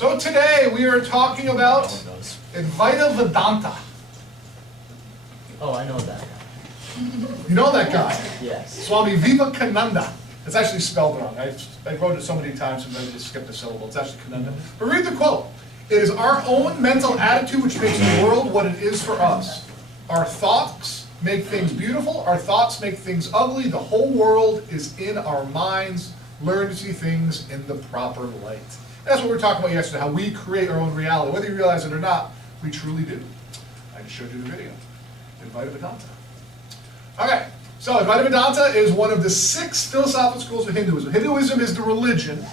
So today we are talking about Advaita Vedanta. Oh, I know that guy. You know that guy? Yes. Swami Vivekananda. It's actually spelled wrong. I wrote it so many times and then just skipped a syllable. It's actually Kananda. But read the quote. It is our own mental attitude which makes the world what it is for us. Our thoughts make things beautiful. Our thoughts make things ugly. The whole world is in our minds. Learn to see things in the proper light. That's what we were talking about yesterday, how we create our own reality. Whether you realize it or not, we truly do. I just showed you the video. Advaita Vedanta. Okay, so Advaita Vedanta is one of the 6 philosophical schools of Hinduism. Hinduism is the religion,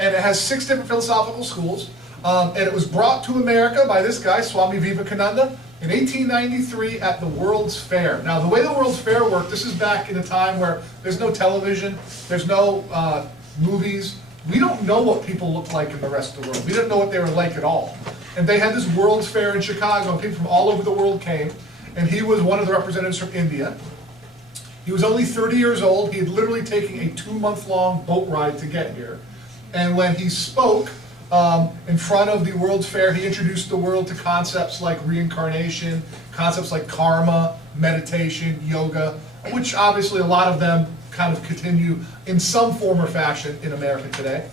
and it has 6 different philosophical schools. And it was brought to America by this guy, Swami Vivekananda, in 1893 at the World's Fair. Now, the way the World's Fair worked, this is back in a time where there's no television, there's no movies. We don't know what people look like in the rest of the world. We didn't know what they were like at all. And they had this World's Fair in Chicago, and people from all over the world came, and he was one of the representatives from India. He was only 30 years old. He had literally taken a 2-month-long boat ride to get here. And when he spoke in front of the World's Fair, he introduced the world to concepts like reincarnation, concepts like karma, meditation, yoga, which obviously a lot of them kind of continue in some form or fashion in America today.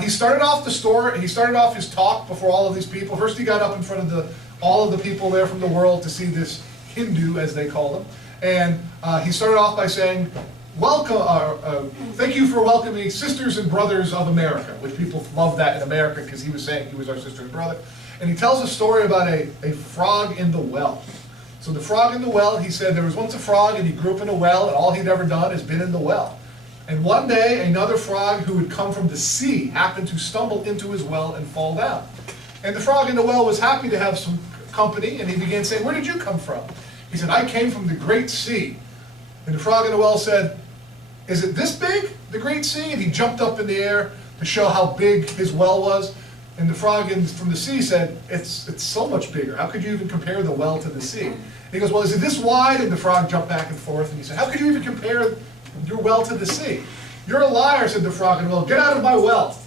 He started off his talk before all of these people. First he got up in front of all of the people there from the world to see this Hindu, as they call them. And he started off by saying, welcome, thank you for welcoming sisters and brothers of America, which people love that in America because he was saying he was our sister and brother. And he tells a story about a frog in the well. So the frog in the well, he said there was once a frog and he grew up in a well and all he'd ever done is been in the well. And one day another frog who had come from the sea happened to stumble into his well and fall down. And the frog in the well was happy to have some company and he began saying, where did you come from? He said, I came from the great sea. And the frog in the well said, is it this big, the great sea? And he jumped up in the air to show how big his well was. And the frog from the sea said, it's so much bigger. How could you even compare the well to the sea? And he goes, well, is it this wide? And the frog jumped back and forth. And he said, how could you even compare your well to the sea? You're a liar, said the frog in the well. Get out of my well.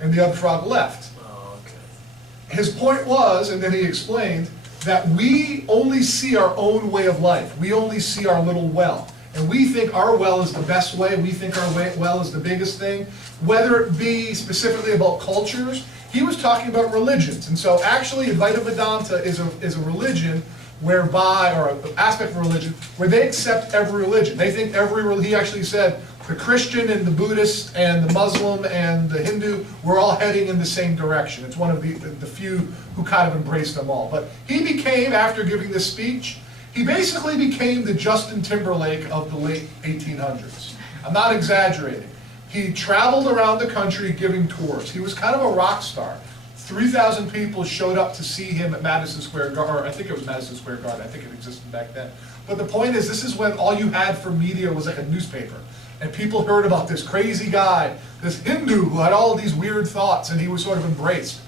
And the other frog left. Oh, okay. His point was, and then he explained, that we only see our own way of life. We only see our little well. And we think our well is the best way. We think our well is the biggest thing. Whether it be specifically about cultures, he was talking about religions. And so actually Advaita Vedanta is a religion whereby, or an aspect of religion, where they accept every religion. They think he actually said, the Christian and the Buddhist and the Muslim and the Hindu, we're all heading in the same direction. It's one of the few who kind of embraced them all. But he became, after giving this speech, he basically became the Justin Timberlake of the late 1800s. I'm not exaggerating. He traveled around the country giving tours. He was kind of a rock star. 3,000 people showed up to see him at Madison Square Garden, or I think it was Madison Square Garden, I think it existed back then. But the point is, this is when all you had for media was like a newspaper. And people heard about this crazy guy, this Hindu who had all of these weird thoughts, and he was sort of embraced.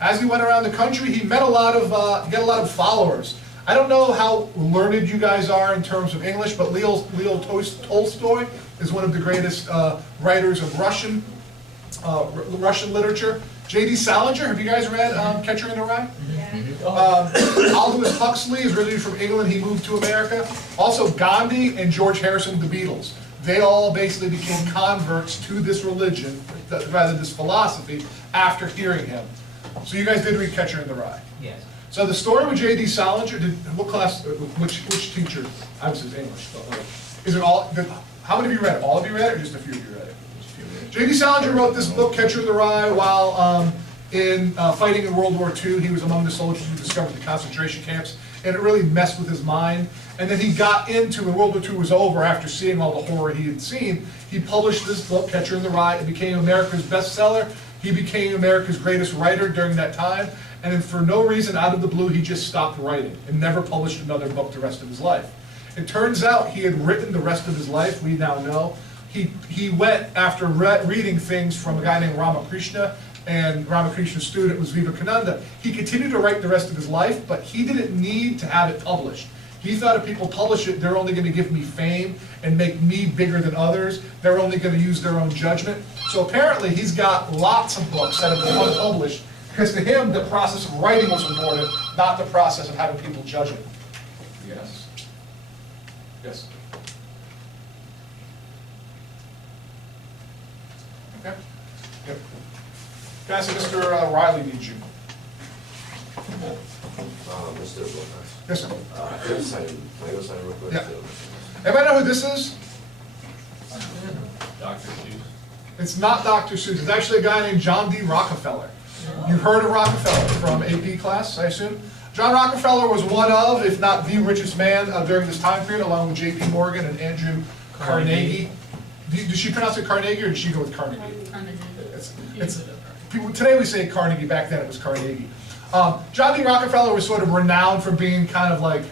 As he went around the country, he met he got a lot of followers. I don't know how learned you guys are in terms of English, but Leo Tolstoy is one of the greatest writers of Russian literature. J.D. Salinger, have you guys read Catcher in the Rye? Yeah. Aldous Huxley is originally from England. He moved to America. Also Gandhi and George Harrison, the Beatles. They all basically became converts to this religion, rather this philosophy, after hearing him. So you guys did read Catcher in the Rye? Yes. So the story with J.D. Salinger, what class, which teacher? I was his English. But is it all, how many of you read it? All of you read it, or just a few of you read it? J.D. Salinger wrote this book, Catcher in the Rye, while fighting in World War II. He was among the soldiers who discovered the concentration camps, and it really messed with his mind. And then he got into, when World War II was over, after seeing all the horror he had seen, he published this book, Catcher in the Rye. It became America's bestseller. He became America's greatest writer during that time. And then for no reason, out of the blue, he just stopped writing and never published another book the rest of his life. It turns out he had written the rest of his life, we now know. He went after reading things from a guy named Ramakrishna, and Ramakrishna's student was Vivekananda. He continued to write the rest of his life, but he didn't need to have it published. He thought if people publish it, they're only going to give me fame and make me bigger than others. They're only going to use their own judgment. So apparently he's got lots of books that have been unpublished, because to him the process of writing was important, not the process of having people judge it. Yes. Yes. Okay. Yep. Guys, Mr. Riley needs you. Mr. Wilcox. Yes, sir. Can I go sign real quick? Yeah. Everybody know who this is? Dr. Seuss. It's not Dr. Seuss. It's actually a guy named John D. Rockefeller. You've heard of Rockefeller from AP class, I assume? John Rockefeller was one of, if not the richest man during this time period, along with J.P. Morgan and Andrew Carnegie. Did she pronounce it Carnegie, or did she go with Carnegie? People, today we say Carnegie, back then it was Carnegie. John D. Rockefeller was sort of renowned for being kind of like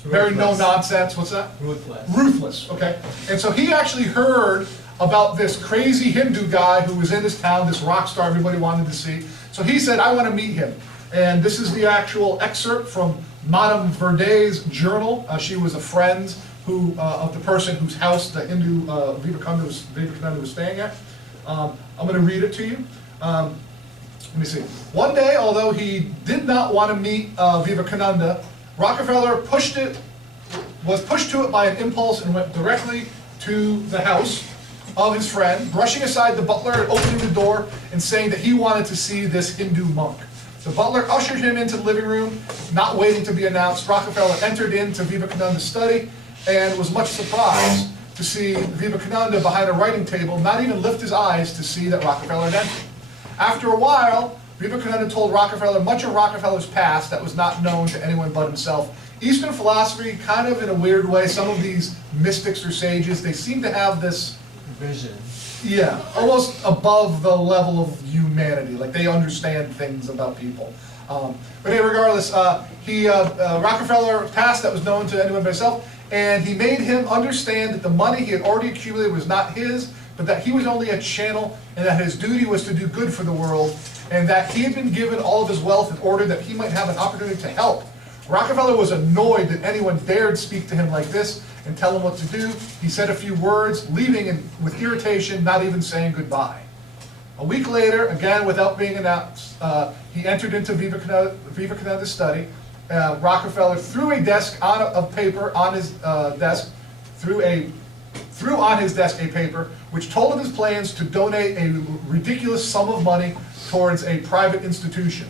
very no-nonsense, what's that? Ruthless. Ruthless, okay. And so he actually heard about this crazy Hindu guy who was in this town, this rock star everybody wanted to see. So he said, I want to meet him. And this is the actual excerpt from Madame Verdet's journal. She was a friend who, of the person whose house the Hindu Vivekananda was staying at. I'm going to read it to you. Let me see. One day, although he did not want to meet Vivekananda, Rockefeller was pushed to it by an impulse and went directly to the house of his friend, brushing aside the butler and opening the door and saying that he wanted to see this Hindu monk. The butler ushered him into the living room, not waiting to be announced. Rockefeller entered into Vivekananda's study and was much surprised to see Vivekananda behind a writing table, not even lift his eyes to see that Rockefeller had entered. After a while, Vivekananda told Rockefeller much of Rockefeller's past that was not known to anyone but himself. Eastern philosophy, kind of in a weird way, some of these mystics or sages, they seem to have this Vision. yeah, almost above the level of humanity, like they understand things about people. But anyway, regardless, Rockefeller's past that was known to anyone but himself, and he made him understand that the money he had already accumulated was not his, but that he was only a channel, and that his duty was to do good for the world, and that he had been given all of his wealth in order that he might have an opportunity to help. Rockefeller was annoyed that anyone dared speak to him like this and tell him what to do. He said a few words, leaving with irritation, not even saying goodbye. A week later, again without being announced, he entered into Vivekananda's study. Rockefeller threw a desk of paper on his desk, threw on his desk a paper which told of his plans to donate a ridiculous sum of money towards a private institution.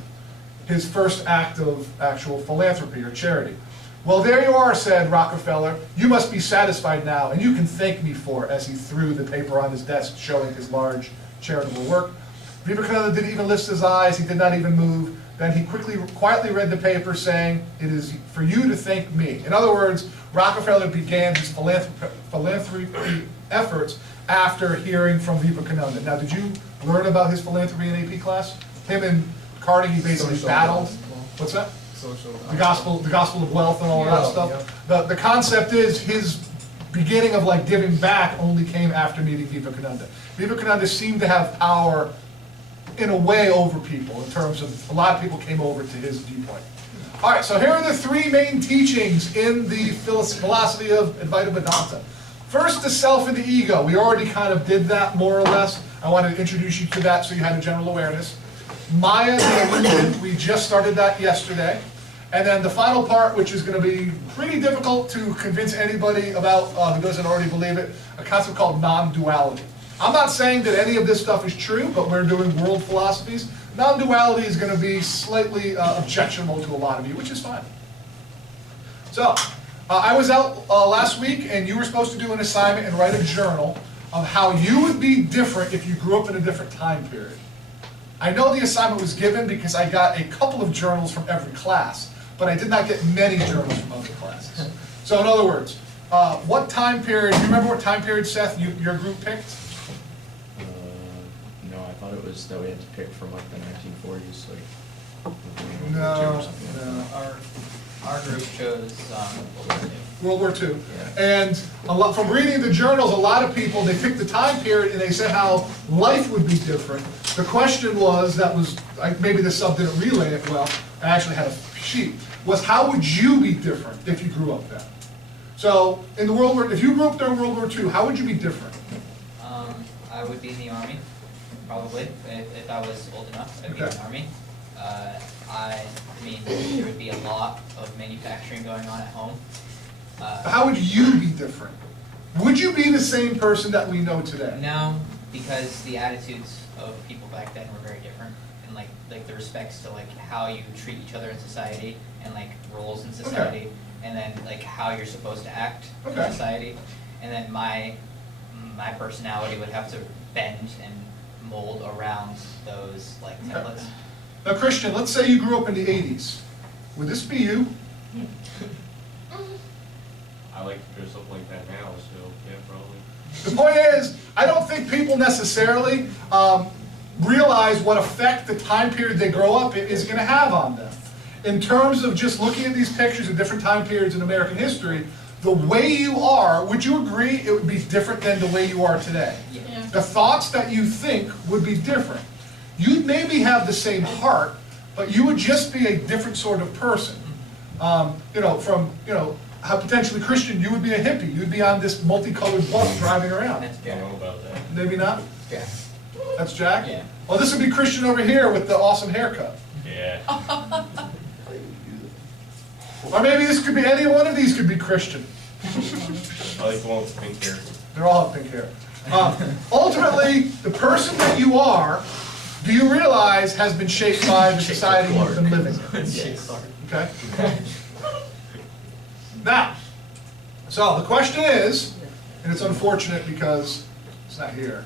His first act of actual philanthropy or charity. Well, there you are, said Rockefeller. You must be satisfied now, and you can thank me for it, as he threw the paper on his desk, showing his large charitable work. Vivekananda didn't even lift his eyes. He did not even move. Then he quietly read the paper, saying, "It is for you to thank me." In other words, Rockefeller began his philanthropy efforts after hearing from Vivekananda. Now, did you learn about his philanthropy in AP class? Him and Carnegie basically battled. What's that? Social. The gospel of wealth and all of that stuff. The concept is his beginning of like giving back only came after meeting Vivekananda. Vivekananda seemed to have power in a way over people in terms of a lot of people came over to his viewpoint. All right, so here are the three main teachings in the philosophy of Advaita Vedanta. First, the self and the ego. We already kind of did that more or less. I wanted to introduce you to that so you had a general awareness. Maya, the illusion, we just started that yesterday. And then the final part, which is going to be pretty difficult to convince anybody about who doesn't already believe it, a concept called non-duality. I'm not saying that any of this stuff is true, but we're doing world philosophies. Non-duality is going to be slightly objectionable to a lot of you, which is fine. So, I was out last week, and you were supposed to do an assignment and write a journal of how you would be different if you grew up in a different time period. I know the assignment was given because I got a couple of journals from every class, but I did not get many journals from other classes. So in other words, what time period, do you remember what time period, Seth, your group picked? No, I thought it was that we had to pick from like the 1940s, like. No. Our group chose World War II. Yeah. And from reading the journals, a lot of people, they picked the time period and they said how life would be different. The question was, maybe the sub didn't relay it well, I actually had a sheet, was how would you be different if you grew up then? So, in the World War, if you grew up during World War II, how would you be different? I would be in the army, probably, if I was old enough. I'd be in the army. I mean, there would be a lot of manufacturing going on at home. How would you be different? Would you be the same person that we know today? No, because the attitudes of people back then were very different, and like the respects to like how you treat each other in society, and like roles in society, and then like how you're supposed to act in society, and then my personality would have to bend and mold around those like templates. Now, Christian, let's say you grew up in the 80s. Would this be you? I like to dress up like that now, so yeah, probably. The point is, I don't think people necessarily realize what effect the time period they grow up in is going to have on them. In terms of just looking at these pictures of different time periods in American history, the way you are, would you agree it would be different than the way you are today? Yeah. The thoughts that you think would be different. You'd maybe have the same heart, but you would just be a different sort of person. How potentially Christian, you would be a hippie. You'd be on this multicolored bus driving around. That's I Jack. don't know about that. Maybe not? Jack. That's Jack? Yeah. Well, this would be Christian over here with the awesome haircut. Yeah. Or maybe this could be, any one of these could be Christian. I like the one with pink hair. They all have pink hair. Ultimately, the person that you are, do you realize has been shaped by the society you've been living in? Yes. Okay? Now, so the question is, and it's unfortunate because it's not here.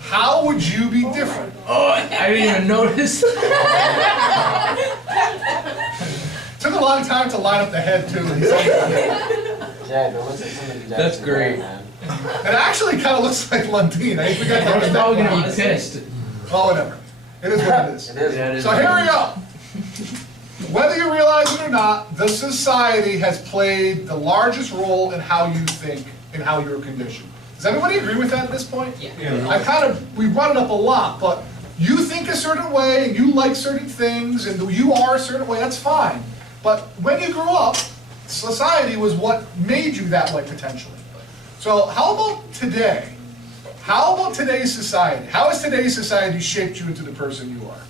How would you be different? Oh, I didn't even notice. Took a long time to line up the head too. Yeah, it looks like something That's great. man. It actually kind of looks like Lundin. I forgot I was to probably gonna be pissed. Oh, whatever. It is what it is. It is. Yeah, it is. So here we go. Whether you realize it or not, the society has played the largest role in how you think and how you're conditioned. Does everybody agree with that at this point? Yeah. We brought it up a lot, but you think a certain way, and you like certain things, and you are a certain way, that's fine. But when you grew up, society was what made you that way potentially. So how about today? How about today's society? How has today's society shaped you into the person you are?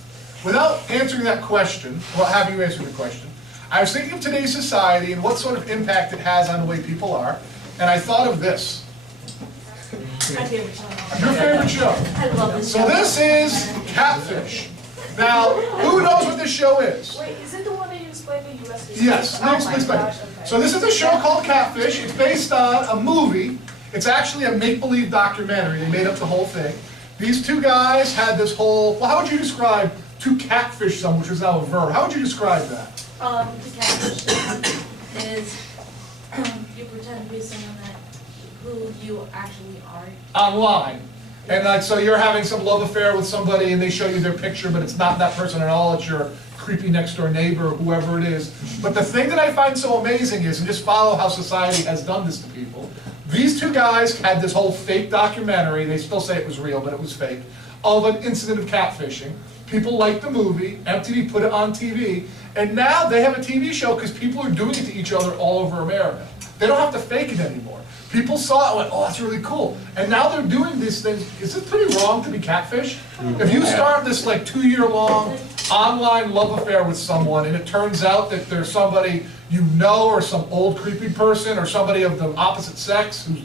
Without answering that question, well, have you answered the question, I was thinking of today's society and what sort of impact it has on the way people are, and I thought of this. My favorite show. Your favorite show. I love this show. So this is Catfish. Now, who knows what this show is? Wait, is it the one that you explained in US history? Yes, Oh let me my explain. gosh, okay. So this is a show called Catfish. It's based on a movie. It's actually a make-believe documentary. They made up the whole thing. These two guys had this whole, well, how would you describe to catfish someone, which is now a verb? How would you describe that? The catfish is you pretend to be someone that who you actually are. Online. And like, so you're having some love affair with somebody and they show you their picture, but it's not that person at all, it's your creepy next door neighbor or whoever it is. But the thing that I find so amazing is, and just follow how society has done this to people, these two guys had this whole fake documentary, they still say it was real, but it was fake, of an incident of catfishing. People liked the movie, MTV put it on TV, and now they have a TV show because people are doing it to each other all over America. They don't have to fake it anymore. People saw it and went, oh, that's really cool. And now they're doing these things. Is it pretty wrong to be catfish? If you start this like 2-year-long online love affair with someone and it turns out that there's somebody you know or some old creepy person or somebody of the opposite sex who's,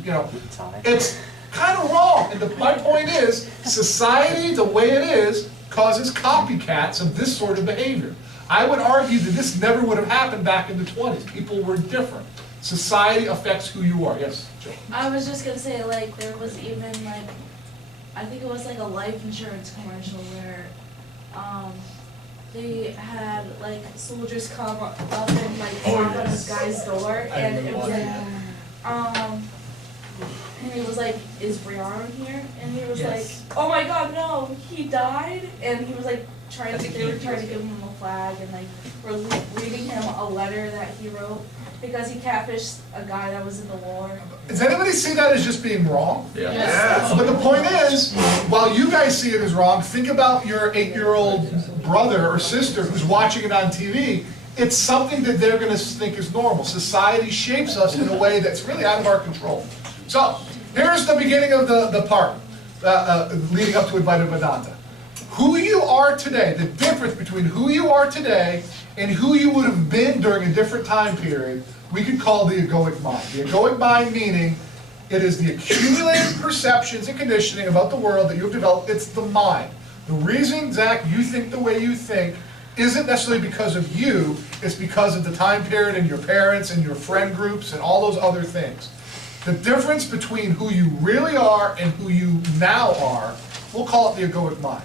it's kind of wrong. And my point is, society, the way it is, causes copycats of this sort of behavior. I would argue that this never would have happened back in the 20s. People were different. Society affects who you are. Yes, Joe? I was just gonna say, like, there was even like, I think it was like a life insurance commercial where, they had like soldiers come up and like knock on this guy's door, and it was like, and he was like, "Is Brianna here?" And he was Yes. like, "Oh my God, no, he died!" And he was like they were trying to give him a flag and like were reading him a letter that he wrote because he catfished a guy that was in the war. Does anybody see that as just being wrong? Yes. But the point is, while you guys see it as wrong, think about your 8-year-old brother or sister who's watching it on TV, it's something that they're going to think is normal. Society shapes us in a way that's really out of our control. So, here's the beginning of the part leading up to Advaita Vedanta. Who you are today, the difference between who you are today and who you would have been during a different time period, we could call the egoic mind. The egoic mind meaning it is the accumulated perceptions and conditioning about the world that you've developed. It's the mind. The reason, Zach, you think the way you think isn't necessarily because of you, it's because of the time period and your parents and your friend groups and all those other things. The difference between who you really are and who you now are, we'll call it the egoic mind.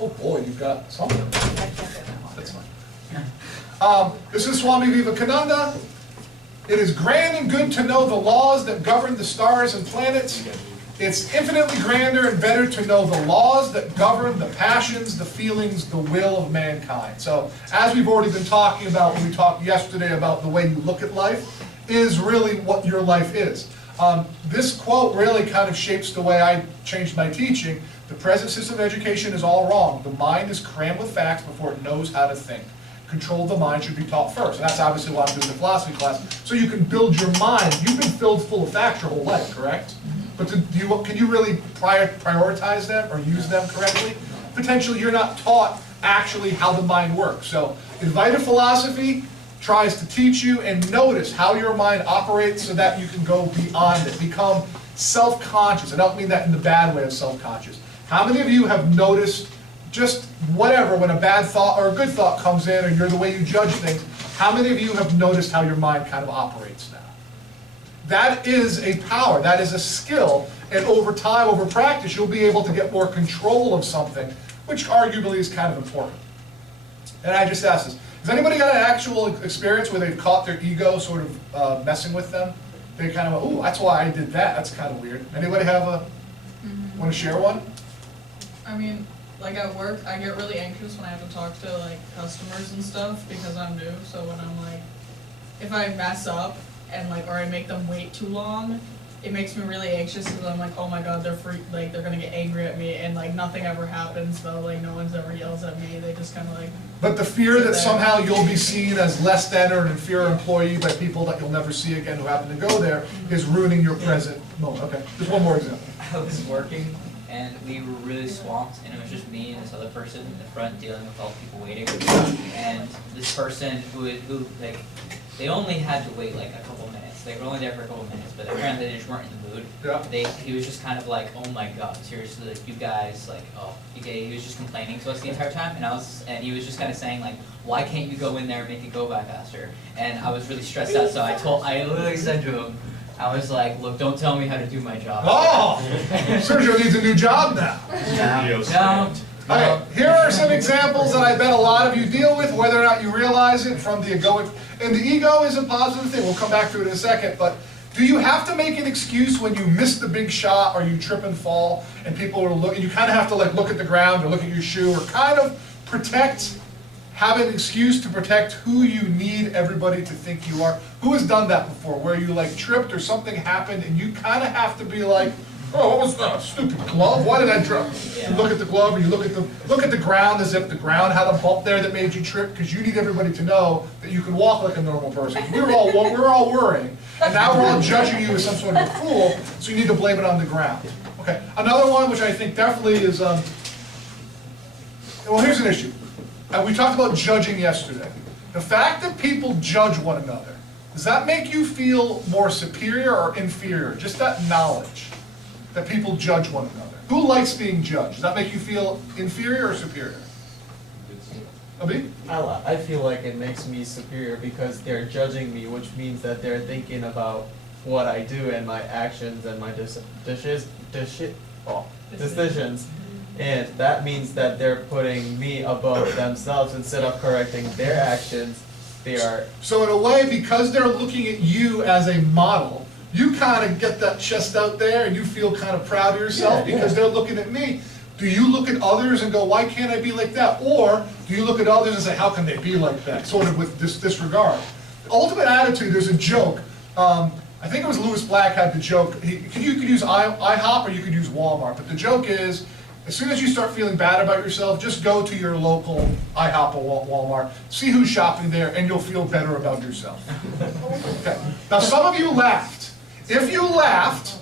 Oh boy, you've got something. That's fine. This is Swami Vivekananda. It is grand and good to know the laws that govern the stars and planets. It's infinitely grander and better to know the laws that govern the passions, the feelings, the will of mankind. So, as we've already been talking about when we talked yesterday about the way you look at life, is really what your life is. This quote really kind of shapes the way I changed my teaching. The present system of education is all wrong. The mind is crammed with facts before it knows how to think. Control of the mind should be taught first. And that's obviously why I'm doing the philosophy class. So you can build your mind. You've been filled full of facts your whole life, correct? But can you really prioritize them or use them correctly? Potentially you're not taught actually how the mind works. So Advaita philosophy tries to teach you and notice how your mind operates so that you can go beyond it, become self-conscious. I don't mean that in the bad way of self-conscious. How many of you have noticed just whatever, when a bad thought or a good thought comes in, or you're the way you judge things, how many of you have noticed how your mind kind of operates now? That is a power, that is a skill, and over time, over practice, you'll be able to get more control of something, which arguably is kind of important. And I just asked this, has anybody got an actual experience where they've caught their ego sort of messing with them? They kind of, ooh, that's why I did that, that's kind of weird. Anybody have want to share one? I mean, like at work, I get really anxious when I have to talk to like customers and stuff because I'm new. So when I'm like, if I mess up and like, or I make them wait too long, it makes me really anxious because I'm like, oh my god, they're like they're gonna get angry at me, and like nothing ever happens though. Like no one's ever yells at me. They just kind of like. But the fear that somehow you'll be seen as less than or an inferior employee by people that you'll never see again who happen to go there is ruining your present moment. Okay, just one more example. I was working and we were really swamped, and it was just me and this other person in the front dealing with all the people waiting. And this person who like, they only had to wait like a couple minutes. They were only there for a couple minutes, but apparently they just weren't in the mood. Yeah. He was just kind of like, oh my god, seriously, like you guys, like, oh, okay. He was just complaining to us the entire time, and he was just kind of saying like, why can't you go in there and make it go by faster? And I was really stressed out, so I literally said to him, I was like, look, don't tell me how to do my job. Oh! Sergio needs a new job now. No. Okay, here are some examples that I bet a lot of you deal with, whether or not you realize it, from the egoic. And the ego is a positive thing. We'll come back to it in a second. But do you have to make an excuse when you miss the big shot or you trip and fall and people are looking? You kind of have to like look at the ground or look at your shoe or kind of have an excuse to protect who you need everybody to think you are. Who has done that before, where you like tripped or something happened and you kind of have to be like, oh, what was that stupid glove? Why did I trip? Yeah. You look at the glove, or you look at the ground as if the ground had a bump there that made you trip, because you need everybody to know that you can walk like a normal person. We were all worrying, and now we're all judging you as some sort of a fool. So you need to blame it on the ground. Okay, another one which I think definitely is. Well, here's an issue. We talked about judging yesterday. The fact that people judge one another, does that make you feel more superior or inferior? Just that knowledge that people judge one another. Who likes being judged? Does that make you feel inferior or superior? Abi? I feel like it makes me superior because they're judging me, which means that they're thinking about what I do and my actions and my decisions. And that means that they're putting me above themselves instead of correcting their actions. They are. So in a way, because they're looking at you as a model, you kind of get that chest out there and you feel kind of proud of yourself because they're looking at me. Do you look at others and go, why can't I be like that? Or do you look at others and say, how can they be like that? Sort of with this disregard. The ultimate attitude, there's a joke. I think it was Lewis Black had the joke. You could use IHOP or you could use Walmart. But the joke is, As soon as you start feeling bad about yourself, just go to your local IHOP or Walmart, see who's shopping there, and you'll feel better about yourself. Okay. Now, some of you laughed. If you laughed,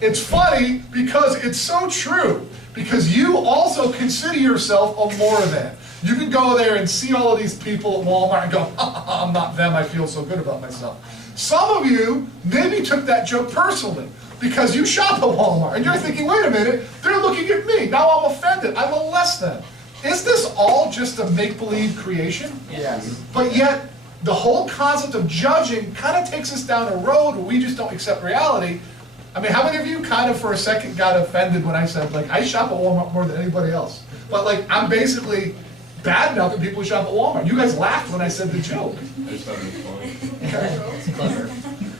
it's funny because it's so true. Because you also consider yourself a more than. You can go there and see all of these people at Walmart and go, I'm not them, I feel so good about myself. Some of you maybe took that joke personally because you shop at Walmart and you're thinking, wait a minute, they're looking at me. Now I'm offended, I'm a less than. Is this all just a make-believe creation? Yes. But yet, the whole concept of judging kind of takes us down a road where we just don't accept reality. I mean, how many of you kind of for a second got offended when I said, like, I shop at Walmart more than anybody else? But like, I'm basically bad enough that people who shop at Walmart. You guys laughed when I said the joke. I just thought it was funny. It's clever.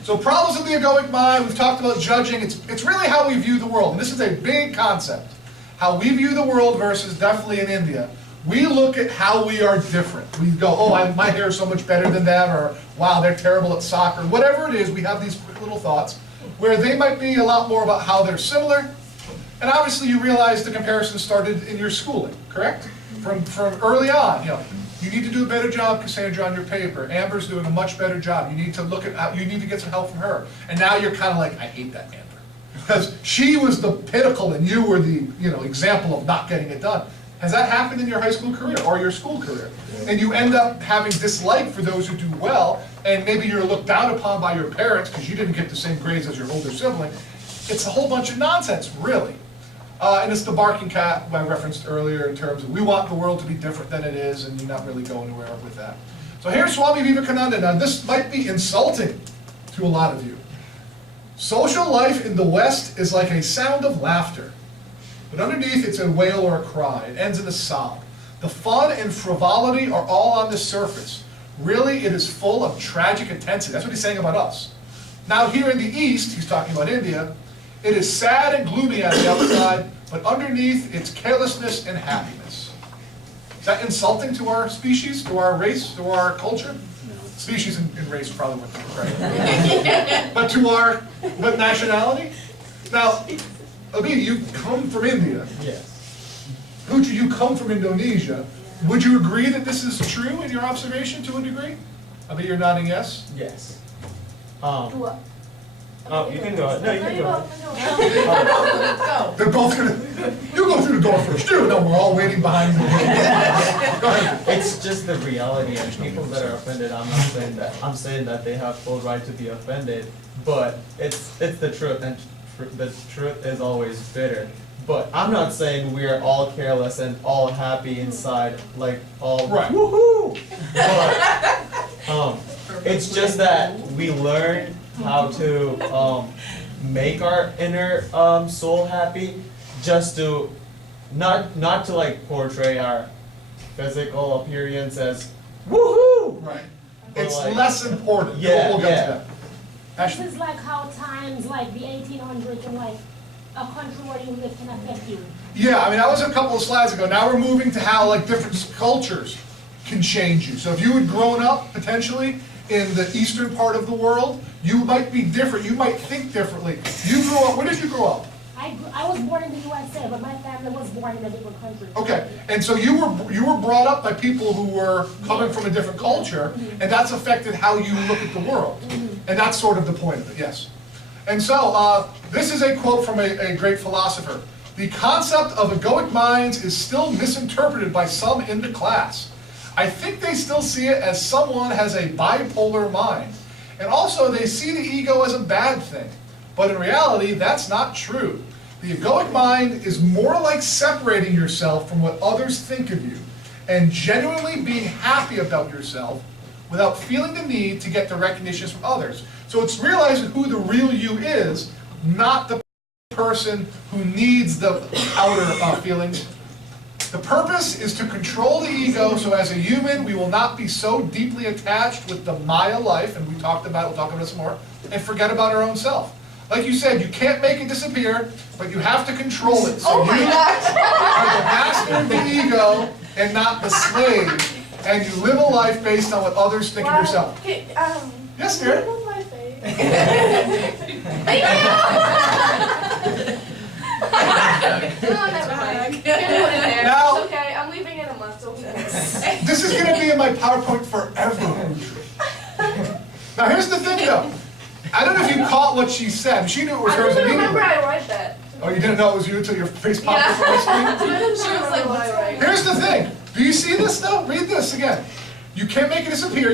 So problems of the egoic mind, we've talked about judging. It's really how we view the world. And this is a big concept. How we view the world versus definitely in India. We look at how we are different. We go, oh, my hair is so much better than them, or wow, they're terrible at soccer. Whatever it is, we have these quick little thoughts where they might be a lot more about how they're similar. And obviously you realize the comparison started in your schooling, correct? From early on, you know, you need to do a better job, Cassandra, on your paper. Amber's doing a much better job. You need to look at how, you need to get some help from her. And now you're kind of like, I hate that Amber. Because she was the pinnacle and you were the, you know, example of not getting it done. Has that happened in your high school career or your school career? And you end up having dislike for those who do well, and maybe you're looked down upon by your parents because you didn't get the same grades as your older sibling. It's a whole bunch of nonsense, really. And it's the barking cat I referenced earlier in terms of we want the world to be different than it is, and you're not really going anywhere with that. So here's Swami Vivekananda. Now this might be insulting to a lot of you. Social life in the West is like a sound of laughter. But underneath it's a wail or a cry. It ends in a sob. The fun and frivolity are all on the surface. Really, it is full of tragic intensity. That's what he's saying about us. Now here in the East, he's talking about India, it is sad and gloomy on the outside, but underneath it's carelessness and happiness. Is that insulting to our species, to our race, to our culture? Species and race probably wouldn't be right. But to our nationality? Now, Advaita, you come from India. Yes. Pucha, you come from Indonesia. Would you agree that this is true in your observation to a degree? Advaita, you're nodding yes? Yes. Oh, you can go ahead. No, you can go ahead. They're both gonna, you go through the door first. You no, we're all waiting behind you. Go ahead. It's just the reality, and people that are offended, I'm not saying that. I'm saying that they have full right to be offended, but it's the truth, and the truth is always bitter. But I'm not saying we are all careless and all happy inside, like all Right. woohoo. But it's just that we learn how to make our inner soul happy, just to not to like portray our physical appearance as woohoo. Right. But It's like- less important. Yeah, We'll get yeah. to that. Ashley? This is like how times like the 1800s and like a country where you live can affect you. Yeah, I mean, that was a couple of slides ago. Now we're moving to how like different cultures can change you. So if you had grown up potentially in the eastern part of the world, you might be different. You might think differently. You grew up, where did you grow up? I was born in the USA, but my family was born in a different country. Okay, and so you were brought up by people who were coming from a different culture, and that's affected how you look at the world. And that's sort of the point of it, yes. And so, this is a quote from a great philosopher. The concept of egoic minds is still misinterpreted by some in the class. I think they still see it as someone has a bipolar mind. And also, they see the ego as a bad thing. But in reality, that's not true. The egoic mind is more like separating yourself from what others think of you and genuinely being happy about yourself without feeling the need to get the recognition from others. So it's realizing who the real you is, not the person who needs the outer feelings. The purpose is to control the ego, so as a human, we will not be so deeply attached with the Maya life, and we'll talk about it some more, and forget about our own self. Like you said, you can't make it disappear, but you have to control it. So you are the master of the ego and not the slave, and you live a life based on what others think of yourself. Okay, Yes, dear? move my face. Oh, never mind. my PowerPoint forever. Now here's the thing though. I don't know if you caught what she said. She knew it was I hers didn't remember immediately. I read that. Oh, you didn't know it was you until your face popped up on the screen? She was like, what's right? Here's the thing. Do you see this though? Read this again. You can't make it disappear,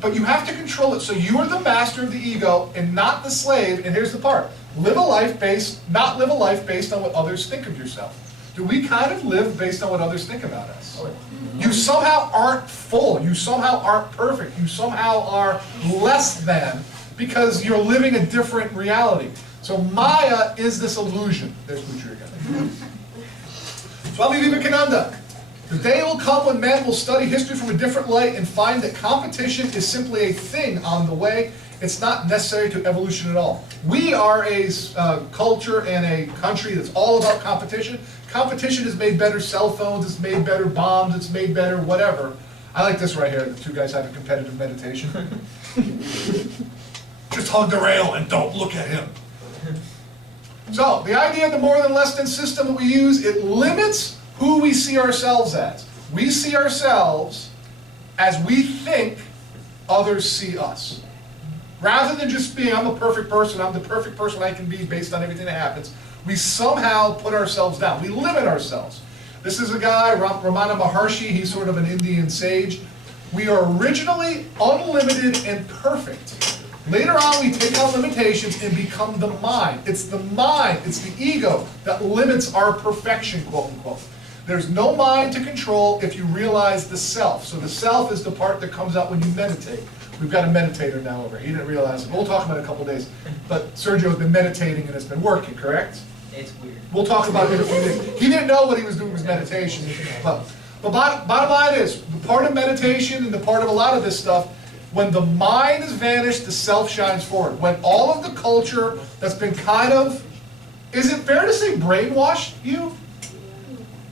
but you have to control it. So you are the master of the ego and not the slave. And here's the part. Not live a life based on what others think of yourself. Do we kind of live based on what others think about us? You somehow aren't full. You somehow aren't perfect. You somehow are less than because you're living a different reality. So Maya is this illusion. There's Butcher again. Swami Vivekananda. The day will come when man will study history from a different light and find that competition is simply a thing on the way. It's not necessary to evolution at all. We are a culture and a country that's all about competition. Competition has made better cell phones, it's made better bombs, it's made better whatever. I like this right here, the two guys having competitive meditation. Just hug the rail and don't look at him. So, the idea of the more than less than system that we use, it limits who we see ourselves as. We see ourselves as we think others see us. Rather than just being, I'm a perfect person, I'm the perfect person I can be based on everything that happens, we somehow put ourselves down. We limit ourselves. This is a guy, Ramana Maharshi, he's sort of an Indian sage. We are originally unlimited and perfect. Later on, we take on limitations and become the mind. It's the mind, it's the ego that limits our perfection, quote unquote. There's no mind to control if you realize the self. So the self is the part that comes out when you meditate. We've got a meditator now over here. He didn't realize it. We'll talk about it in a couple days. But Sergio's been meditating and it's been working, correct? It's weird. We'll talk about it in a few days. He didn't know what he was doing was meditation. But bottom line is, the part of meditation and the part of a lot of this stuff, when the mind is vanished, the self shines forward. When all of the culture that's been kind of, is it fair to say brainwashed you?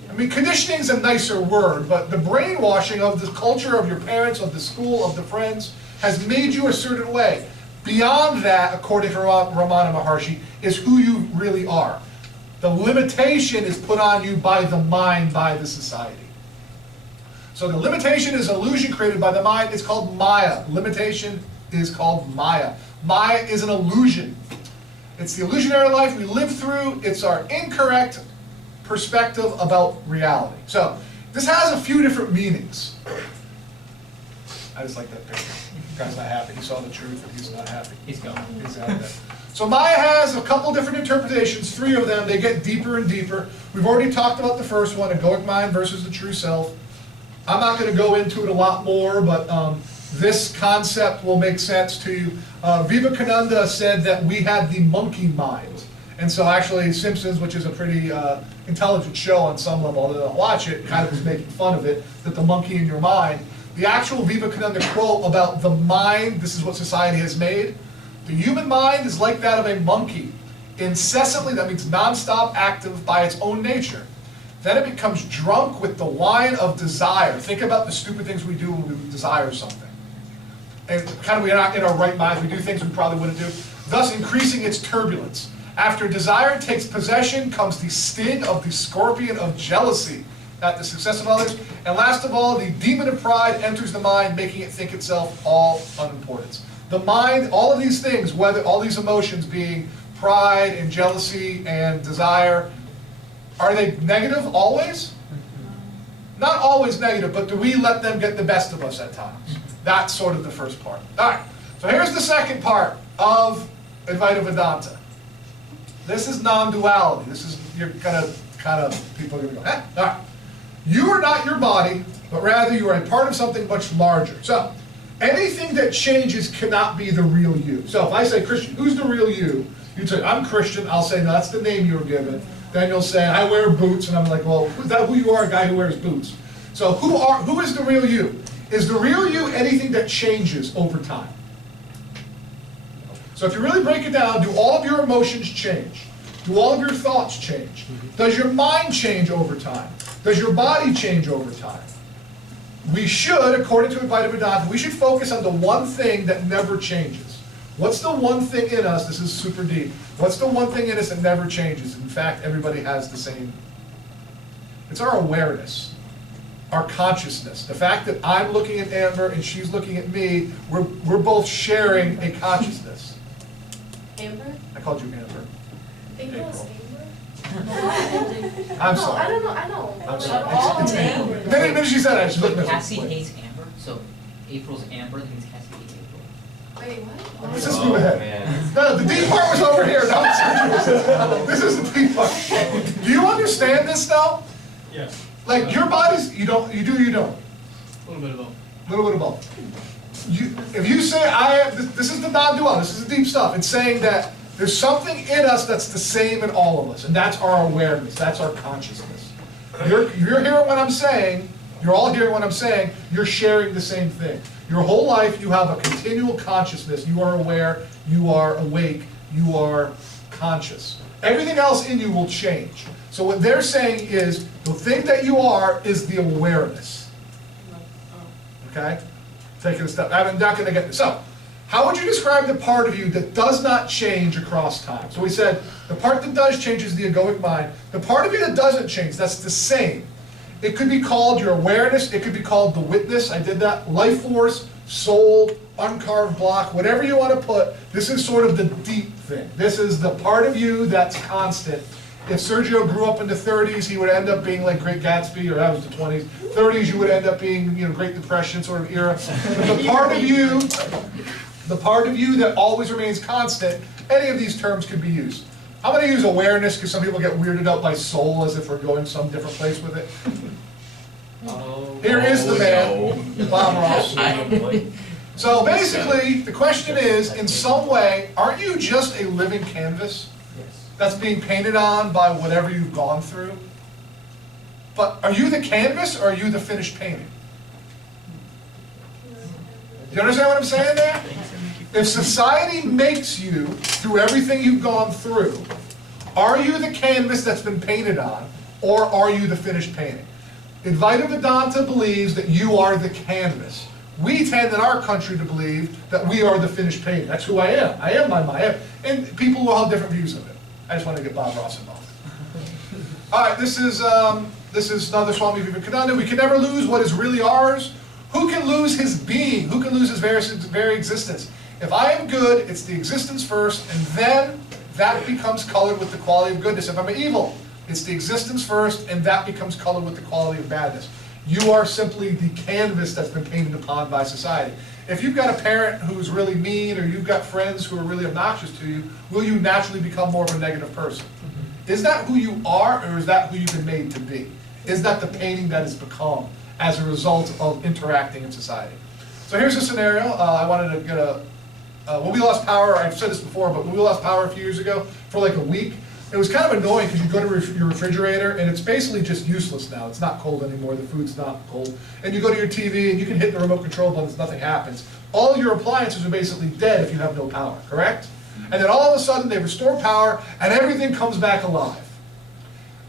I mean, conditioning is a nicer word, but the brainwashing of the culture of your parents, of the school, of the friends, has made you a certain way. Beyond that, according to Ramana Maharshi, is who you really are. The limitation is put on you by the mind, by the society. So the limitation is illusion created by the mind. It's called Maya. Limitation is called Maya. Maya is an illusion. It's the illusionary life we live through. It's our incorrect perspective about reality. So this has a few different meanings. I just like that picture. The guy's not happy. He saw the truth and he's not happy. He's gone. He's out of there. So Maya has a couple different interpretations, 3 of them. They get deeper and deeper. We've already talked about the first one, egoic mind versus the true self. I'm not going to go into it a lot more, but this concept will make sense to you. Vivekananda said that we had the monkey mind. And so actually Simpsons, which is a pretty intelligent show on some level, although I don't watch it, kind of was making fun of it, that the monkey in your mind. The actual Vivekananda quote about the mind, this is what society has made. The human mind is like that of a monkey, incessantly, that means nonstop active by its own nature. Then it becomes drunk with the wine of desire. Think about the stupid things we do when we desire something. And kind of we're not in our right minds, we do things we probably wouldn't do, thus increasing its turbulence. After desire takes possession comes the sting of the scorpion of jealousy at the success of others. And last of all, the demon of pride enters the mind, making it think itself all unimportance. The mind, all of these things, whether all these emotions being pride and jealousy and desire, are they negative always? Not always negative, but do we let them get the best of us at times? That's sort of the first part. All right, so here's the second part of Advaita Vedanta. This is non-duality. This is, you're kind of, people are going to go, eh? All right. You are not your body, but rather you are a part of something much larger. So, anything that changes cannot be the real you. So if I say, Christian, who's the real you? You'd say, I'm Christian. I'll say, no, that's the name you were given. Then you'll say, I wear boots. And I'm like, well, is that who you are, a guy who wears boots? So who is the real you? Is the real you anything that changes over time? So if you really break it down, do all of your emotions change? Do all of your thoughts change? Does your mind change over time? Does your body change over time? We should, according to Advaita Vedanta, we should focus on the one thing that never changes. What's the one thing in us, this is super deep, what's the one thing in us that never changes? In fact, everybody has the same. It's our awareness. our consciousness. The fact that I'm looking at Amber and she's looking at me, we're both sharing a consciousness. Amber? I called you Amber. April. I'm No, sorry. I don't know, I know. I'm sorry. All It's Amber. Amber. The minute she said it, she looked at me. Cassie hates Amber, so April's Amber, that means Cassie hates April. Wait, what? Let's just move ahead. No, the deep part was over here. No, this is the deep part. Do you understand this now? Yeah, Like your body's, you don't, you do, or you don't. a little bit of both. A little bit of both. If you say this is the non-dual, this is the deep stuff. It's saying that there's something in us that's the same in all of us, and that's our awareness. That's our consciousness. You're hearing what I'm saying. You're all hearing what I'm saying. You're sharing the same thing. Your whole life, you have a continual consciousness. You are aware. You are awake. You are conscious. Everything else in you will change. So what they're saying is the thing that you are is the awareness. Okay? Taking a step. I'm not going to get this. So, how would you describe the part of you that does not change across time? So we said the part that does change is the egoic mind. The part of you that doesn't change, that's the same. It could be called your awareness. It could be called the witness. I did that. Life force, soul, uncarved block, whatever you want to put. This is sort of the deep thing. This is the part of you that's constant. If Sergio grew up in the 30s, he would end up being like Great Gatsby, or that was the 20s. 30s, you would end up being, Great Depression sort of era. But the part of you that always remains constant, any of these terms could be used. I'm going to use awareness because some people get weirded out by soul as if we're going some different place with it. Here is the man, Bob Ross. So basically, the question is, in some way, aren't you just a living canvas that's being painted on by whatever you've gone through? But are you the canvas or are you the finished painting? Do you understand what I'm saying there? If society makes you through everything you've gone through, are you the canvas that's been painted on, or are you the finished painting? Advaita Vedanta believes that you are the canvas. We tend in our country to believe that we are the finished painting. That's who I am. I am my mind. And people will have different views of it. I just want to get Bob Ross involved. All right, this is another Swami Vivekananda. We can never lose what is really ours. Who can lose his being? Who can lose his very existence? If I am good, it's the existence first, and then that becomes colored with the quality of goodness. If I'm evil, it's the existence first, and that becomes colored with the quality of badness. You are simply the canvas that's been painted upon by society. If you've got a parent who's really mean, or you've got friends who are really obnoxious to you, will you naturally become more of a negative person? Is that who you are, or is that who you've been made to be? Is that the painting that has become as a result of interacting in society? So here's a scenario. I wanted to get when we lost power, I've said this before, but when we lost power a few years ago for like a week, it was kind of annoying because you go to your refrigerator and it's basically just useless now. It's not cold anymore, the food's not cold. And you go to your TV and you can hit the remote control buttons, nothing happens. All your appliances are basically dead if you have no power, correct? And then all of a sudden they restore power and everything comes back alive.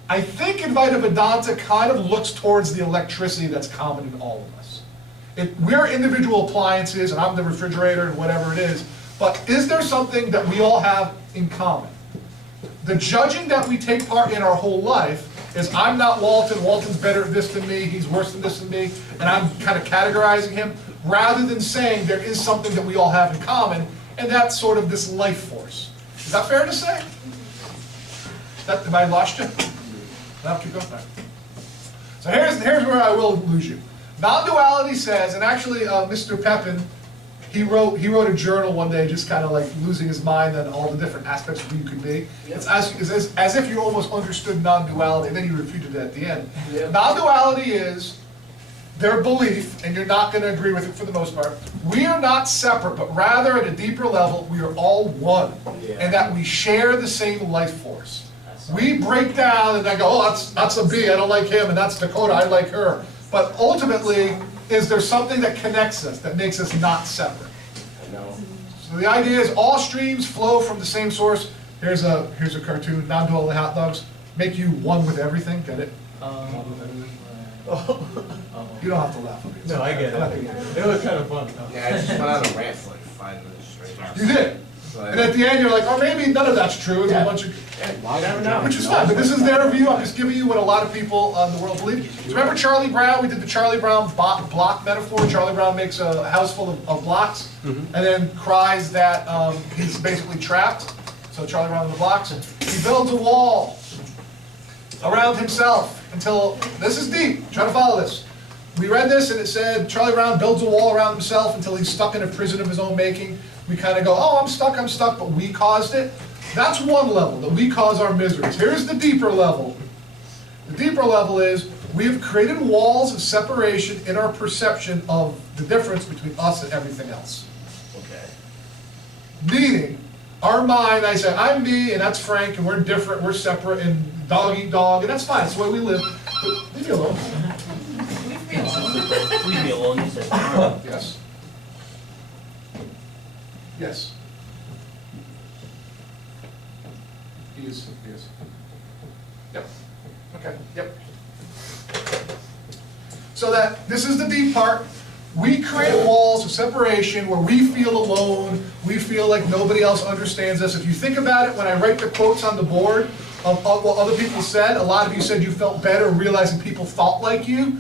I think Advaita Vedanta kind of looks towards the electricity that's common in all of us. We're individual appliances, and I'm the refrigerator and whatever it is, but is there something that we all have in common? The judging that we take part in our whole life is I'm not Walton, Walton's better at this than me, he's worse than this than me, and I'm kind of categorizing him, rather than saying there is something that we all have in common, and that's sort of this life force. Is that fair to say? Have I lost you? No, keep going. Right. So here's where I will lose you. Non-duality says, and actually Mr. Pepin, he wrote a journal one day just kind of like losing his mind on all the different aspects of who you could be. Yep. It's as if you almost understood non-duality, and then you refuted it at the end. Yep. Non-duality is their belief, and you're not going to agree with it for the most part, we are not separate, but rather at a deeper level, we are all one, and that we share the same life force. We break down and I go, oh, that's a B, I don't like him, and that's Dakota, I like her. But ultimately, is there something that connects us, that makes us not separate? So the idea is all streams flow from the same source. Here's a cartoon, non-duality hot dogs. Make you one with everything, get it? You don't have to laugh at me. No, I get it. It was kind of fun. Yeah, I just went on a rant for like 5 minutes straight. You did? And at the end, you're like, oh, maybe none of that's true, it's a bunch of, You never know. which is fine, but this is their view, I'm just giving you what a lot of people in the world believe. So remember Charlie Brown, we did the Charlie Brown block metaphor, Charlie Brown makes a house full of blocks, and then cries that he's basically trapped, so Charlie Brown with the blocks. He builds a wall around himself until, this is deep, try to follow this. We read this and it said Charlie Brown builds a wall around himself until he's stuck in a prison of his own making. We kind of go, oh, I'm stuck, but we caused it. That's one level, that we cause our miseries. Here's the deeper level. The deeper level is we have created walls of separation in our perception of the difference between us and everything else. Okay. Meaning, our mind, I say, I'm me and that's Frank and we're different, we're separate and dog eat dog, and that's fine, it's the way we live. But leave me alone. Leave me alone, you said. Yes. Yes. He is. Yep. Okay, yep. So that, this is the deep part. We create walls of separation where we feel alone, we feel like nobody else understands us. If you think about it, when I write the quotes on the board of what other people said, a lot of you said you felt better realizing people thought like you.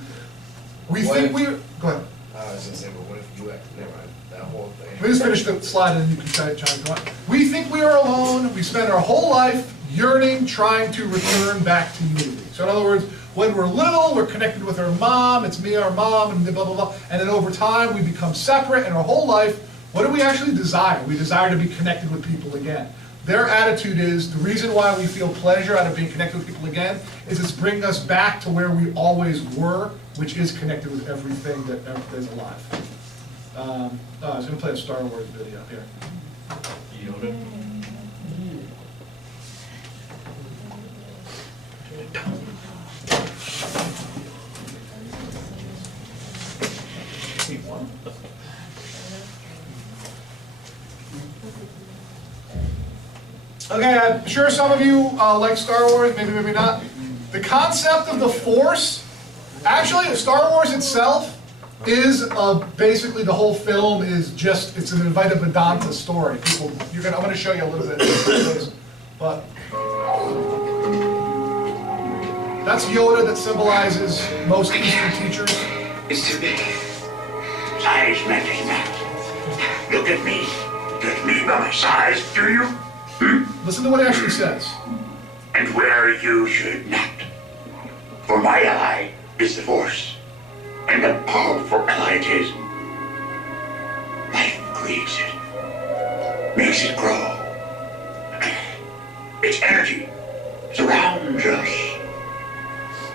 We think we, go ahead. I was gonna say, but what if you act, never mind, that whole thing. Let me just finish the slide and then you can try to go on. We think we are alone, we spend our whole life yearning, trying to return back to unity. So in other words, when we're little, we're connected with our mom, it's me, our mom, and blah, blah, blah. And then over time, we become separate, and our whole life, what do we actually desire? We desire to be connected with people again. Their attitude is, the reason why we feel pleasure out of being connected with people again is it's bringing us back to where we always were, which is connected with everything that is alive. I was going to play a Star Wars video here. Yoda. Okay, I'm sure some of you like Star Wars, maybe not. The concept of the Force, actually Star Wars itself is basically the whole film is just, it's an Advaita Vedanta story. People, I'm going to show you a little bit of this, but that's Yoda that symbolizes most Eastern teachers. It's too big. Size matters not. Look at me. Judge me by my size, do you? Listen to what it actually says. And where you should not. For my ally is the Force, and a powerful ally it is. Life creates it, makes it grow. Its energy surrounds us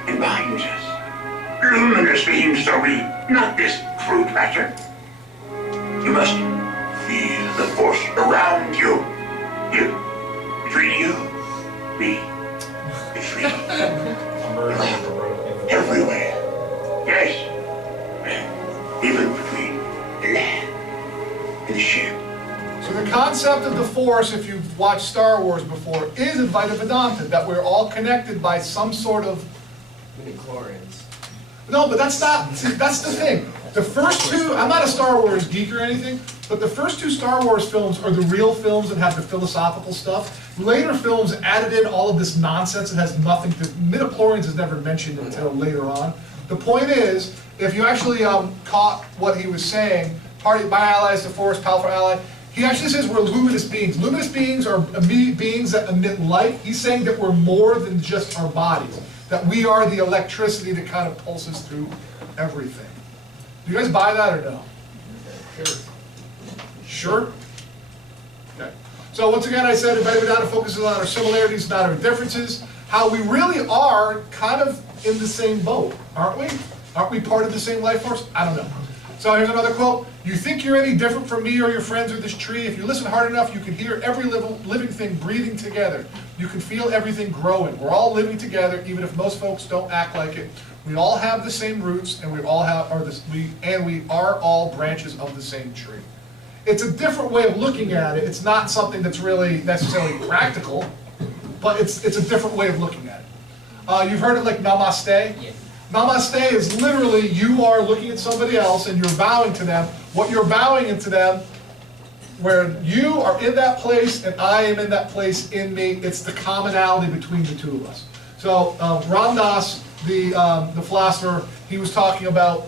and binds us. Luminous beings are we, not this crude matter. You must feel the Force around you. Between you, me, between everywhere. Yes, even between the land and the ship. So the concept of the Force, if you've watched Star Wars before, is Advaita Vedanta, that we're all connected by some sort of... Midi-chlorians. No, but that's not, see, that's the thing. The first two, I'm not a Star Wars geek or anything, but the first two Star Wars films are the real films that have the philosophical stuff. Later films added in all of this nonsense that has nothing to, midichlorians is never mentioned until later on. The point is, if you actually caught what he was saying, my ally is the Force, powerful ally, he actually says we're luminous beings. Luminous beings are beings that emit light. He's saying that we're more than just our bodies, that we are the electricity that kind of pulses through everything. Do you guys buy that or no? Sure. Sure? Okay. So once again, I said Advaita Vedanta focuses on our similarities, not our differences. How we really are kind of in the same boat, aren't we? Aren't we part of the same life force? I don't know. So here's another quote. You think you're any different from me or your friends or this tree? If you listen hard enough, you can hear every living thing breathing together. You can feel everything growing. We're all living together, even if most folks don't act like it. We all have the same roots, and we are all branches of the same tree. It's a different way of looking at it. It's not something that's really necessarily practical, but it's a different way of looking at it. You've heard of like namaste? Yeah. Namaste is literally you are looking at somebody else and you're bowing to them. What you're bowing into them where you are in that place and I am in that place in me. It's the commonality between the two of us. So Ram Dass, the philosopher, he was talking about,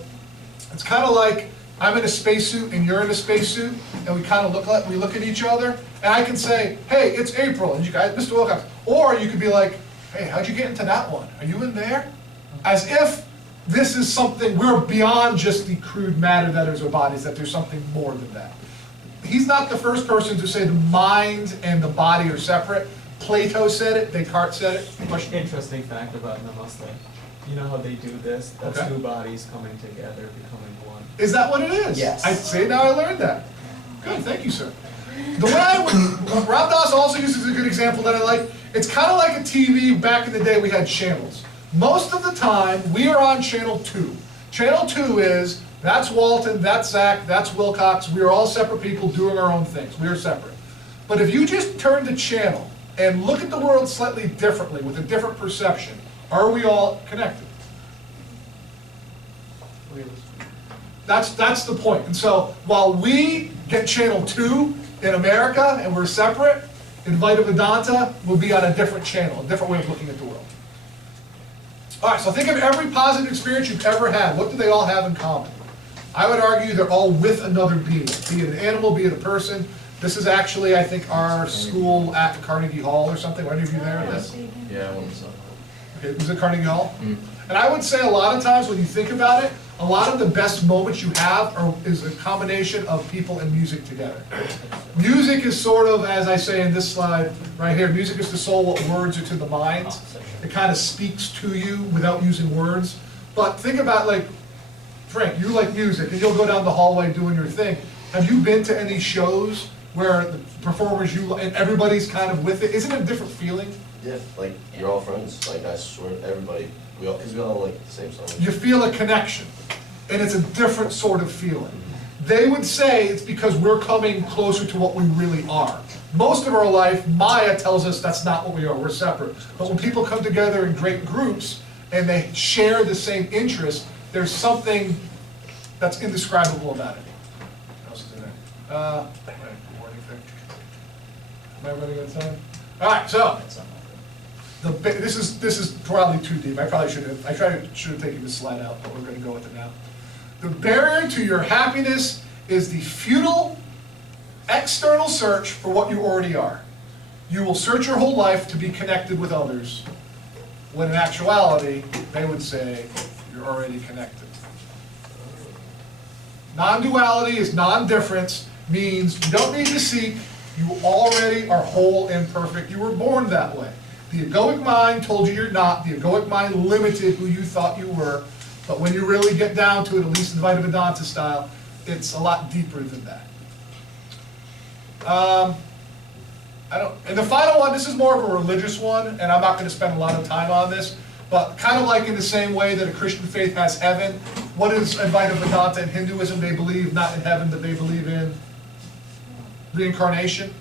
it's kind of like I'm in a spacesuit and you're in a spacesuit, and we kind of look at each other, and I can say, hey, it's April, and you guys, Mr. Wilcox. Or you could be like, hey, how'd you get into that one? Are you in there? As if this is something, we're beyond just the crude matter that is our bodies, that there's something more than that. He's not the first person to say the mind and the body are separate. Plato said it, Descartes said it. Question? Interesting fact about Namaste. You know how they do this? That's Okay. two bodies coming together, becoming one. Is that what it is? Yes. I say now I learned that. Good, thank you, sir. The way Ram Dass also uses a good example that I like, it's kind of like a TV. Back in the day we had channels. Most of the time we are on channel 2. Channel 2 is, that's Walton, that's Zach, that's Wilcox, we are all separate people doing our own things. We are separate. But if you just turn the channel and look at the world slightly differently, with a different perception, are we all connected? That's the point. And so while we get channel 2 in America and we're separate, Advaita Vedanta will be on a different channel, a different way of looking at the world. All right, so think of every positive experience you've ever had. What do they all have in common? I would argue they're all with another being, be it an animal, be it a person. This is actually, I think, our school at Carnegie Hall or something. Were any of you there at this? Yeah, I want to. Okay, was it Carnegie Hall? And I would say a lot of times when you think about it, a lot of the best moments you have is a combination of people and music together. Music is sort of, as I say in this slide right here, music is the soul, what words are to the mind. It kind of speaks to you without using words. But think about, like, Frank, you like music, and you'll go down the hallway doing your thing. Have you been to any shows where the performers and everybody's kind of with it? Isn't it a different feeling? Yeah, like, you're all friends, like, I swear, everybody, because we all like the same song. You feel a connection, and it's a different sort of feeling. They would say it's because we're coming closer to what we really are. Most of our life, Maya tells us that's not what we are, we're separate. But when people come together in great groups and they share the same interests, there's something that's indescribable about it. What else is in there? Warning thing. Am I running out of time? All right, so this is probably too deep. I probably should have taken this slide out, but we're going to go with it now. The barrier to your happiness is the futile external search for what you already are. You will search your whole life to be connected with others, when in actuality, they would say you're already connected. Non-duality is non-difference, means you don't need to seek, you already are whole and perfect. You were born that way. The egoic mind told you you're not. The egoic mind limited who you thought you were. But when you really get down to it, at least in Advaita Vedanta style, it's a lot deeper than that. And the final one, this is more of a religious one, and I'm not going to spend a lot of time on this, but kind of like in the same way that a Christian faith has heaven, what is Advaita Vedanta and Hinduism? They believe not in heaven, but they believe in reincarnation.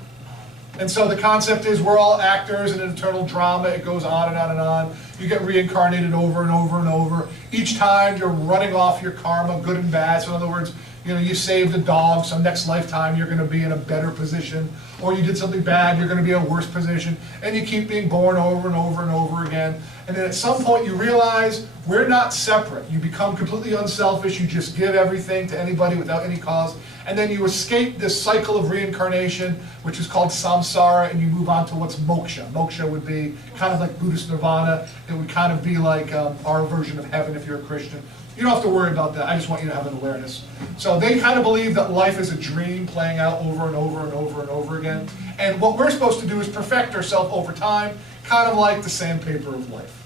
And so the concept is we're all actors in an eternal drama. It goes on and on and on. You get reincarnated over and over and over. Each time you're running off your karma, good and bad. So in other words, you saved a dog, so next lifetime you're going to be in a better position. Or you did something bad, you're going to be in a worse position. And you keep being born over and over and over again. And then at some point you realize we're not separate. You become completely unselfish. You just give everything to anybody without any cause. And then you escape this cycle of reincarnation, which is called samsara, and you move on to what's moksha. Moksha would be kind of like Buddhist nirvana. It would kind of be like our version of heaven if you're a Christian. You don't have to worry about that. I just want you to have an awareness. So they kind of believe that life is a dream playing out over and over and over and over again. And what we're supposed to do is perfect ourselves over time, kind of like the sandpaper of life.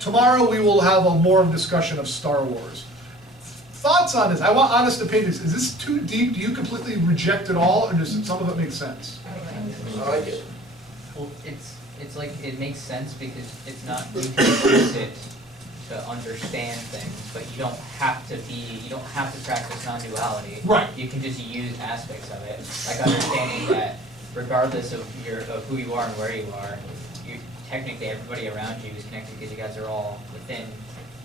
Tomorrow we will have more of a discussion of Star Wars. Thoughts on this? I want honest opinions. Is this too deep? Do you completely reject it all, or does some of it make sense? I like it. Well, it's like, it makes sense because it's not, you can use it to understand things, but you don't have to practice non-duality. Right. You can just use aspects of it, like understanding that regardless of who you are and where you are, technically everybody around you is connected because you guys are all within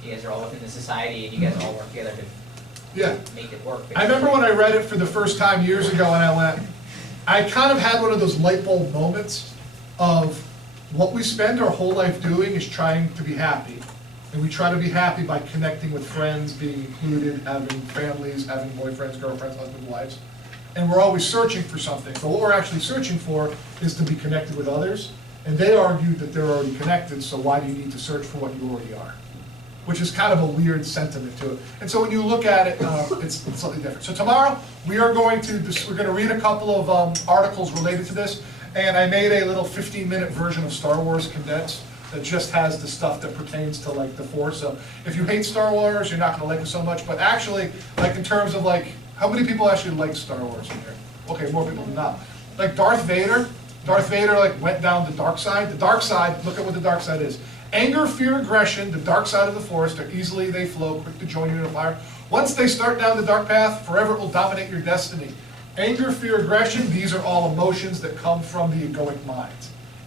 the society, and you guys all work together to Yeah. make it work. I remember when I read it for the first time years ago and I went, I kind of had one of those light bulb moments of what we spend our whole life doing is trying to be happy. And we try to be happy by connecting with friends, being included, having families, having boyfriends, girlfriends, husbands, wives. And we're always searching for something. But what we're actually searching for is to be connected with others. And they argued that they're already connected, so why do you need to search for what you already are? Which is kind of a weird sentiment to it. And so when you look at it, it's something different. So tomorrow, we are going to, we're going to read a couple of articles related to this. And I made a little 15-minute version of Star Wars condensed that just has the stuff that pertains to like the Force. So if you hate Star Wars, you're not going to like it so much. But actually, like in terms of like, how many people actually like Star Wars in here? Okay, more people than not. Like Darth Vader like went down the dark side. The dark side, look at what the dark side is. Anger, fear, aggression, the dark side of the Force, they flow, quick to join you in a fire. Once they start down the dark path, forever it will dominate your destiny. Anger, fear, aggression, these are all emotions that come from the egoic mind.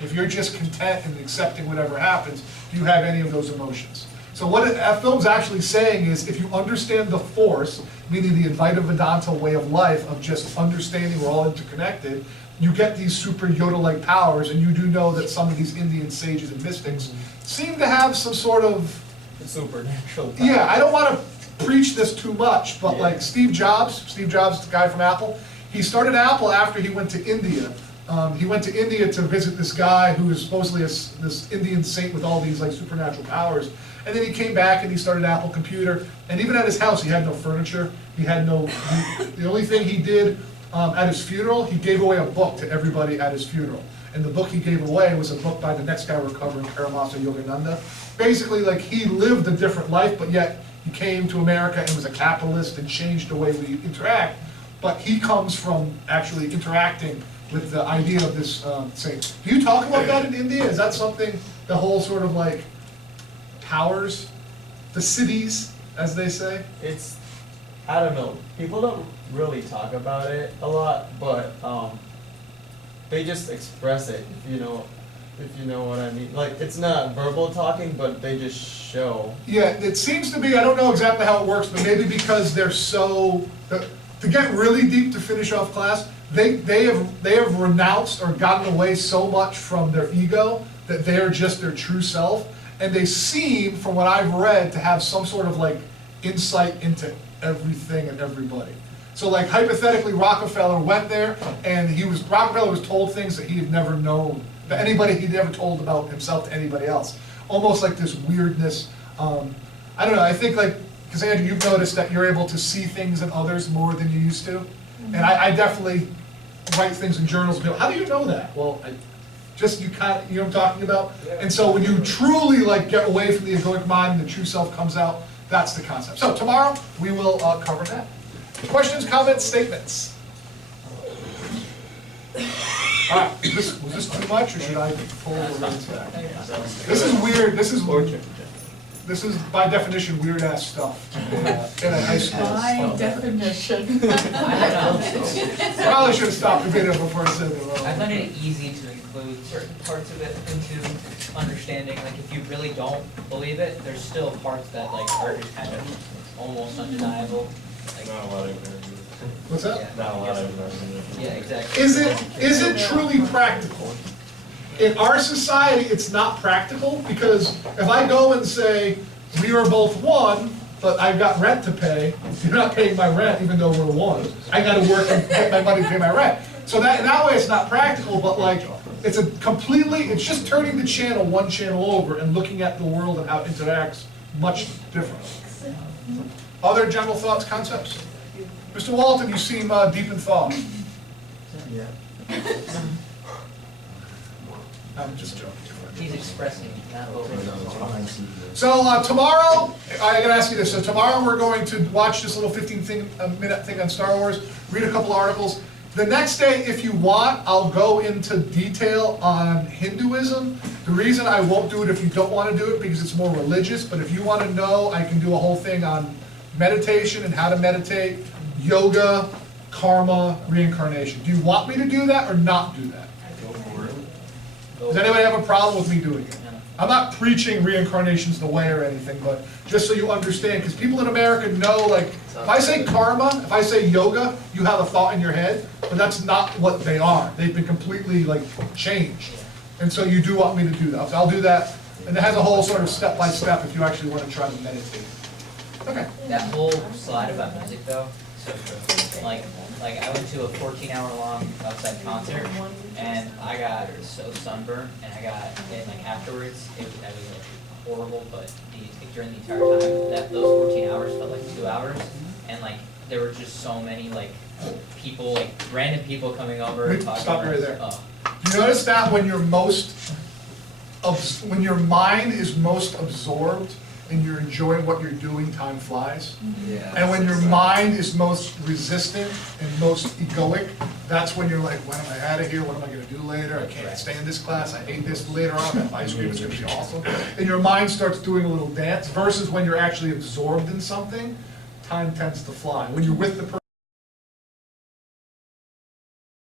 If you're just content and accepting whatever happens, do you have any of those emotions? So what that film's actually saying is, if you understand the Force, meaning the Advaita Vedanta way of life, of just understanding we're all interconnected, you get these super Yoda-like powers, and you do know that some of these Indian sages and mystics seem to have some sort of... supernatural power. Yeah, I don't want to preach this too much, but like Steve Jobs, the guy from Apple, he started Apple after he went to India. He went to India to visit this guy who is supposedly this Indian saint with all these like supernatural powers. And then he came back and he started Apple Computer. And even at his house, he had no furniture. He had no, the only thing he did at his funeral, he gave away a book to everybody at his funeral. And the book he gave away was a book by the next guy we're covering, Paramahansa Yogananda. Basically, like, he lived a different life, but yet he came to America and was a capitalist and changed the way we interact. But he comes from actually interacting with the idea of this saint. Do you talk about that in India? Is that something, the whole sort of like powers, the cities, as they say? It's, I don't know, people don't really talk about it a lot, but they just express it, if you know what I mean. Like, it's not verbal talking, but they just show. Yeah, it seems to be, I don't know exactly how it works, but maybe because they're so, to get really deep to finish off class, they have renounced or gotten away so much from their ego that they are just their true self, and they seem, from what I've read, to have some sort of like insight into everything and everybody. So like hypothetically, Rockefeller went there, and Rockefeller was told things that he had never known, that he'd never told about himself to anybody else. Almost like this weirdness. I don't know, I think like, because Andrew, you've noticed that you're able to see things in others more than you used to. And I definitely write things in journals and go, how do you know that? Well, you know what I'm talking about? And so when you truly like get away from the egoic mind and the true self comes out, that's the concept. So tomorrow, we will cover that. Questions, comments, statements? All right, was this too much, or should I pull the reins back? This is weird, this is by definition weird-ass stuff in a high school. By definition. Probably should have stopped the video before I said it. I find it easy to include certain parts of it into understanding. Like, if you really don't believe it, there's still parts that like are just kind of almost undeniable. Like, Not a lot of interviews. What's that? yeah, Not a lot of interviews. yeah, exactly. Is it truly practical? In our society, it's not practical, because if I go and say, we are both one, but I've got rent to pay, you're not paying my rent even though we're one. I gotta work and get my money to pay my rent. So that way it's not practical, but like, it's just turning the channel one channel over and looking at the world and how it interacts much differently. Other general thoughts, concepts? Mr. Walton, you seem deep in thought. Yeah. I'm just joking. He's expressing, not voting. So tomorrow, I gotta ask you this. So tomorrow we're going to watch this little 15-minute thing on Star Wars, read a couple articles. The next day, if you want, I'll go into detail on Hinduism. The reason I won't do it if you don't want to do it, because it's more religious, but if you want to know, I can do a whole thing on meditation and how to meditate, yoga, karma, reincarnation. Do you want me to do that or not do that? Does anybody have a problem with me doing it? I'm not preaching reincarnation's the way or anything, but just so you understand, because people in America know, like, if I say karma, if I say yoga, you have a thought in your head, but that's not what they are. They've been completely, like, changed. And so you do want me to do that. So I'll do that, and it has a whole sort of step-by-step if you actually want to try to meditate. Okay. That whole slide about music though, so true. Like I went to a 14-hour long outside concert, and I got so sunburned, and and like afterwards, I was like horrible, but during the entire time, those 14 hours felt like 2 hours, and like there were just so many like people, like random people coming over and talking. Stop right there. Oh. You notice that when when your mind is most absorbed and you're enjoying what you're doing, time flies. Yeah. And when your mind is most resistant and most egoic, that's when you're like, when am I out of here? What am I gonna do later? I can't stay in this class. I hate this. Later on, that ice cream is gonna be awesome. And your mind starts doing a little dance versus when you're actually absorbed in something, time tends to fly. When you're with the person